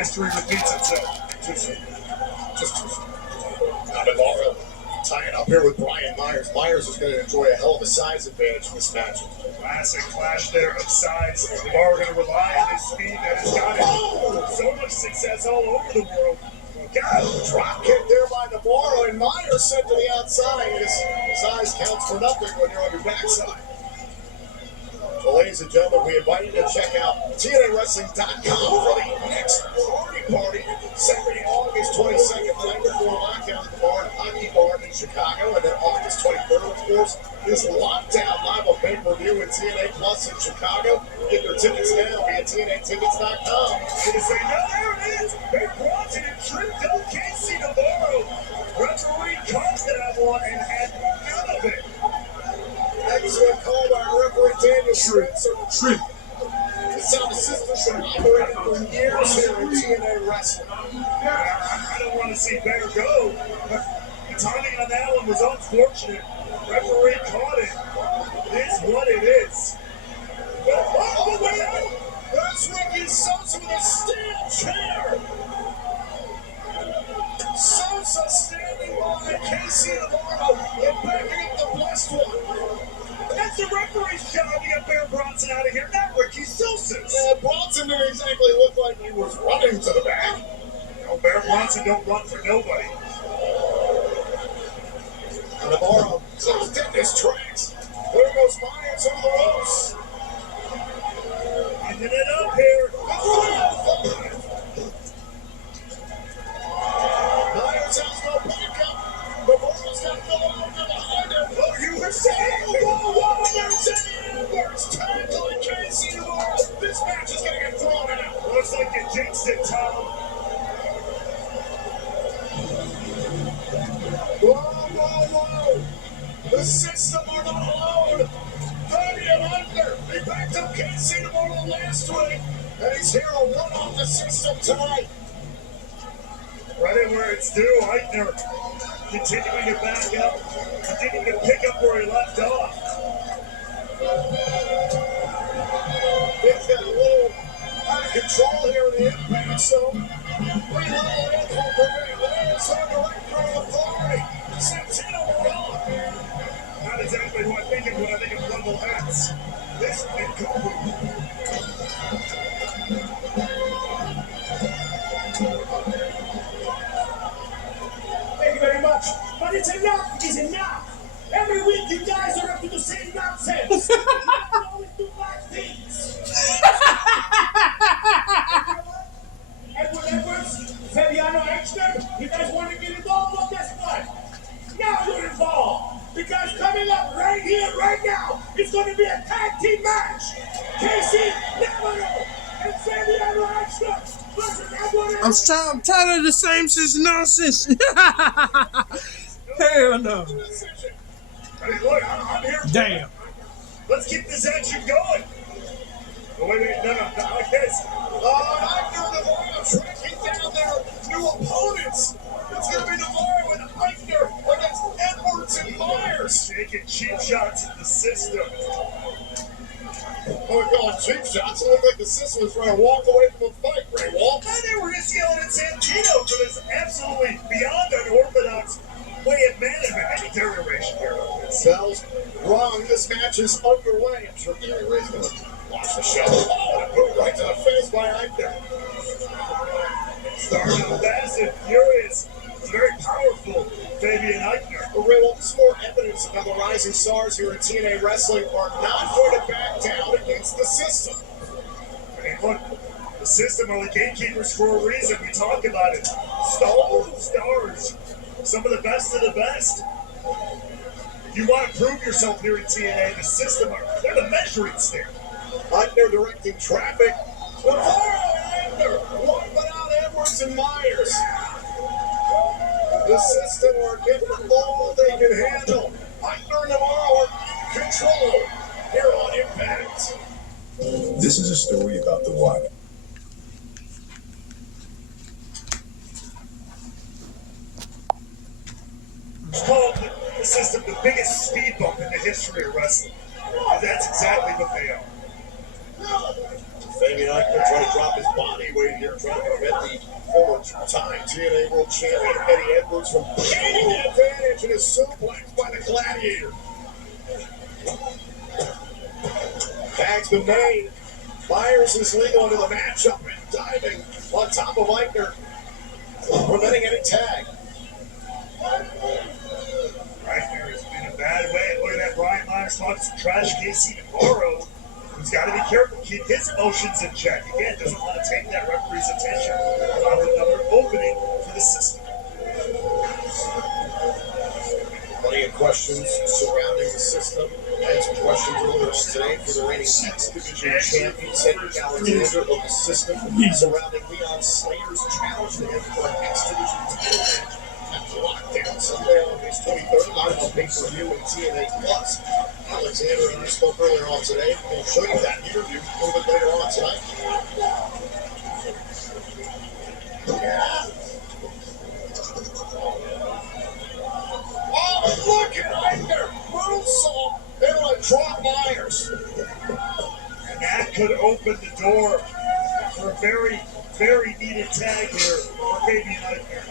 History repeats itself. Too soon. Just too soon. Navarro tying up here with Brian Myers. Myers is going to enjoy a hell of a size advantage in this match. Classic clash there of size. Navarro going to rely on his speed that has gotten so much success all over the world. God, drop kick there by Navarro, and Myers sent to the outside. His size counts for nothing when you're on your backside. Well, ladies and gentlemen, we invite you to check out TNAWrestling.com for the next party. Saturday, August 22nd, the night before Lockout at the bar, Hockey Bar in Chicago. And then August 23rd, of course, is Lockdown live on pay-per-view at TNA Plus in Chicago. Get your tickets now via TNAtickets.com. Gonna say, no, there it is. They brought it and tripped up Casey Navarro. Referee caught that one and had none of it. Excellent call by referee Daniel Shrimp. This sound system's been operating for years here in TNA Wrestling. I don't want to see Bear go, but the timing on that one was unfortunate. Referee caught it. It is what it is. Oh, wait out! There's Ricky Sosa with a steel chair. Sosa standing by Casey Navarro and backing up the blessed one. That's the referee's job to get Bear Bronson out of here, not Ricky Sosa's. Bronson didn't exactly look like he was running to the back. No, Bear Bronson don't run for nobody. And Navarro just in his tracks. There goes Myers over the ropes. Ending it up here. Myers has no backup. Navarro's got to go out behind him. Oh, you were saying? There's tackling Casey Navarro. This match is going to get thrown out. Looks like you jinxed it, Tom. Whoa. The system are not alone. Fabian under. He backed up Casey Navarro last week. And he's here to run off the system tonight. Right in where it's due. Eichner continuing to back up. Continuing to pick up where he left off. Things got a little out of control here in the Impact Zone. Three-level ankle prevent. It's on the right through authority. Santino Morella. Not exactly what I think of when I think of level hats. This big Kobe. Thank you very much. But it's enough. Every week you guys are up to the same nonsense. You guys always do bad things. Edward Edwards, Fabiano Eichner, you guys want to get involved? Well, guess what? Now you're involved. Because coming up right here, right now, it's going to be a tag team match. Casey Navarro and Fabiano Eichner versus Edward Edwards. I'm tired of the same nonsense. Hell no. Hey, look, I'm here. Damn. Let's keep this action going. Oh, wait, no, not like this. Eichner Navarro tracking down their new opponents. It's going to be Navarro and Eichner against Edwards and Myers. Taking cheap shots at the system. We're calling cheap shots. It looked like the system was trying to walk away from a fight, Ray Walt. And they were just yelling at Santino for this absolutely beyond unorthodox way of management. I think Gary Ray's here on this. Bell's wrong. This match is underway. I'm sure Gary Ray's going to watch the show. Oh, and a boot right to the face by Eichner. Starting out fast and furious. Very powerful, Fabian Eichner. But Ray Walt, this is more evidence of how the rising stars here in TNA Wrestling are not going to back down against the system. I mean, look, the system are the gatekeepers for a reason. We talk about it. Stars. Some of the best of the best. If you want to prove yourself here in TNA, the system they're the measuring stick. Eichner directing traffic. Navarro and Eichner. One without Edwards and Myers. The system are getting all they can handle. Eichner and Navarro are in control here on Impact. This is a story about the one. It's called the system the biggest speed bump in the history of wrestling. And that's exactly what they are. Fabian Eichner trying to drop his body weight here, trying to prevent the champion Eddie Edwards from gaining the advantage in his suplex by the Gladiator. Tag's been made. Myers is legal into the matchup and diving on top of Eichner, preventing any tag. Eichner is in a bad way. Look at that. Brian Myers talking some trash. Casey Navarro, who's got to be careful, keep his emotions in check. Again, doesn't want to take that referee's attention about another opening for the system. Plenty of questions surrounding the system. I had some questions earlier today for the reigning X Division champion, Cedric Alexander of the system, surrounding Leon Slater's challenge to him for an X Division title match at Lockdown Sunday on August 23rd, live on pay-per-view and TNA Plus. Alexander and I spoke earlier on today. We'll show you that interview a little bit later on tonight. Oh, look at Eichner! Moonsault! Able to drop Myers. And that could open the door for a very, very needed tag here for Fabian Eichner.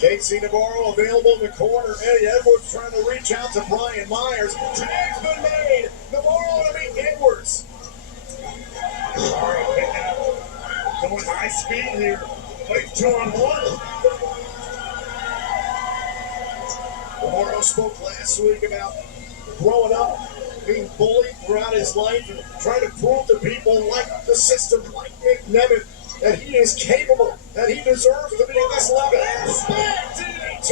Casey Navarro available in the corner. Eddie Edwards trying to reach out to Brian Myers. Tag's been made. Navarro to meet Edwards. Navarro picking up, going high speed here. Like 2-on-1. Navarro spoke last week about growing up, being bullied throughout his life, and trying to prove to people like the system, like Nick Nemeth, that he is capable, that he deserves to be at this level. DDT!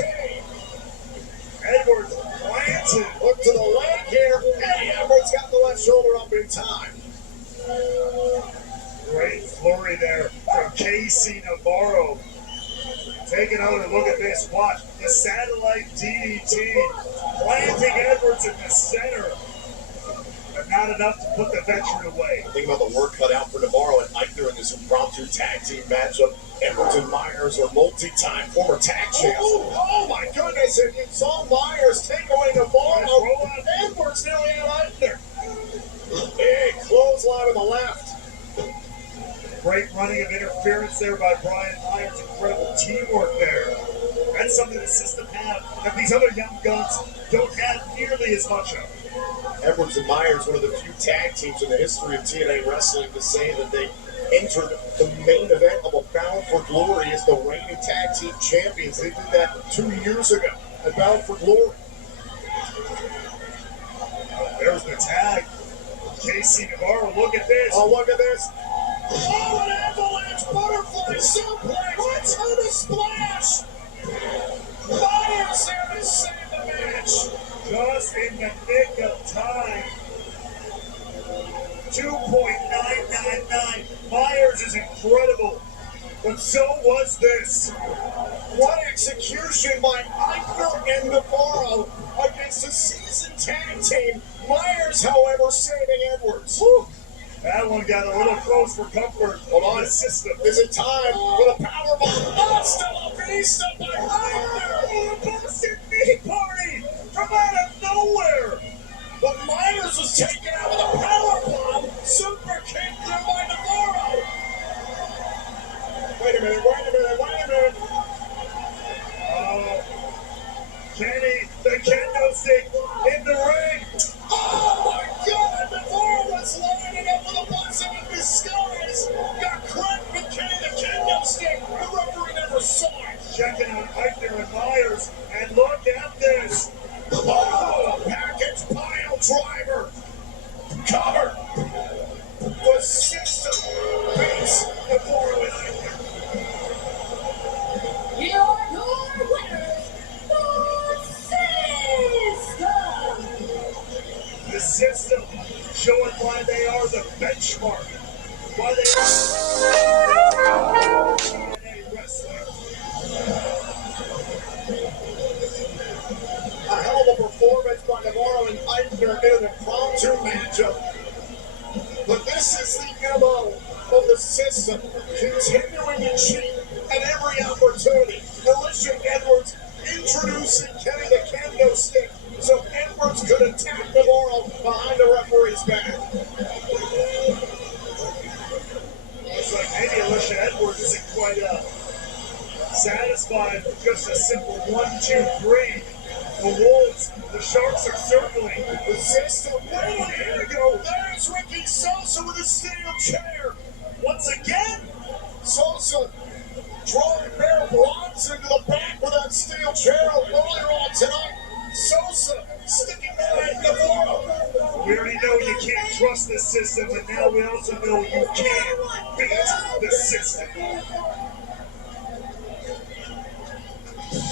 Edwards planted. Look to the leg here. Eddie Edwards got the left shoulder up in time. Great flurry there from Casey Navarro. Take another look at this. Watch the satellite DDT, planting Edwards in the center, but not enough to put the veteran away. Think about the work cut out for Navarro and Eichner in this impromptu tag team matchup. Edwards and Myers are multi-time former tag champs. Oh my goodness, and you saw Myers take away Navarro. Edwards nearly had Eichner. Big clothesline on the left. Great running of interference there by Brian Myers. Incredible teamwork there. That's something the system have that these other young guns don't have nearly as much of. Edwards and Myers, one of the few tag teams in the history of TNA wrestling to say that they entered the main event of a Bound for Glory as the reigning tag team champions. They did that 2 years ago at Bound for Glory. There's the tag. Casey Navarro, look at this. Oh, look at this. Oh, an avalanche butterfly suplex. What's on the splash? Myers there to save the match. Just in the nick of time. 2.999. Myers is incredible, but so was this. What execution by Eichner and Navarro against a seasoned tag team. Myers, however, saving Edwards. Whew. That one got a little close for comfort. Hold on. The system. Is it time for the powerbomb? Hasta la vista by Eichner. Oh, a Boston knee party from out of nowhere. But Myers was taken out with a powerbomb. Super kick through by Navarro. Wait a minute. Kenny, the kendo stick in the ring. Oh my God! Navarro was lining up with a blessing in disguise. Got cracked with Kenny the kendo stick. The referee never saw it. Checking out Eichner and Myers, and look at this. Oh, package pile driver. Cover. The system beats Navarro and Eichner. Here are your winners, The system showing why they are the benchmark. Why they are TNA wrestling. A hell of a performance by Navarro and Eichner in an impromptu matchup. But this is the MO of the system, continuing to cheat at every opportunity. Alicia Edwards introducing Kenny the kendo stick so Edwards could attack Navarro behind the referee's back. Looks like maybe Alicia Edwards isn't quite 5, just a simple 1, 2, 3. The Wolves, the Sharks are circling. The system, wait a here we go. There's Ricky Sosa with a steel chair. Once again, Sosa drawing Bear Bronson to the back with that steel chair earlier on tonight. Sosa sticking that at Navarro. we already know you can't trust the system, but now we also know you can beat the system.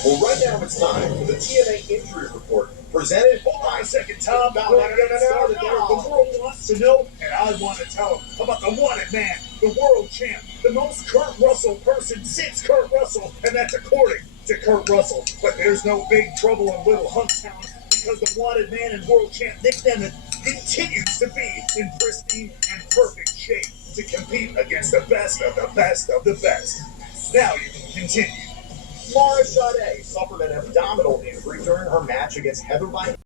Well, right now it's time for the TNA injury report presented. Hold on a second, Tom. We're not getting started there. The world wants to know, and I want to tell them about the wanted man, the world champ, the most Kurt Russell person since Kurt Russell, and that's according to Kurt Russell. But there's no big trouble in Little Huntstown because the wanted man and world champ Nick Nemeth continues to be in pristine and perfect shape to compete against the best of the best of the best. Now you can continue. Mara Sade suffered an abdominal injury during her match against Heather By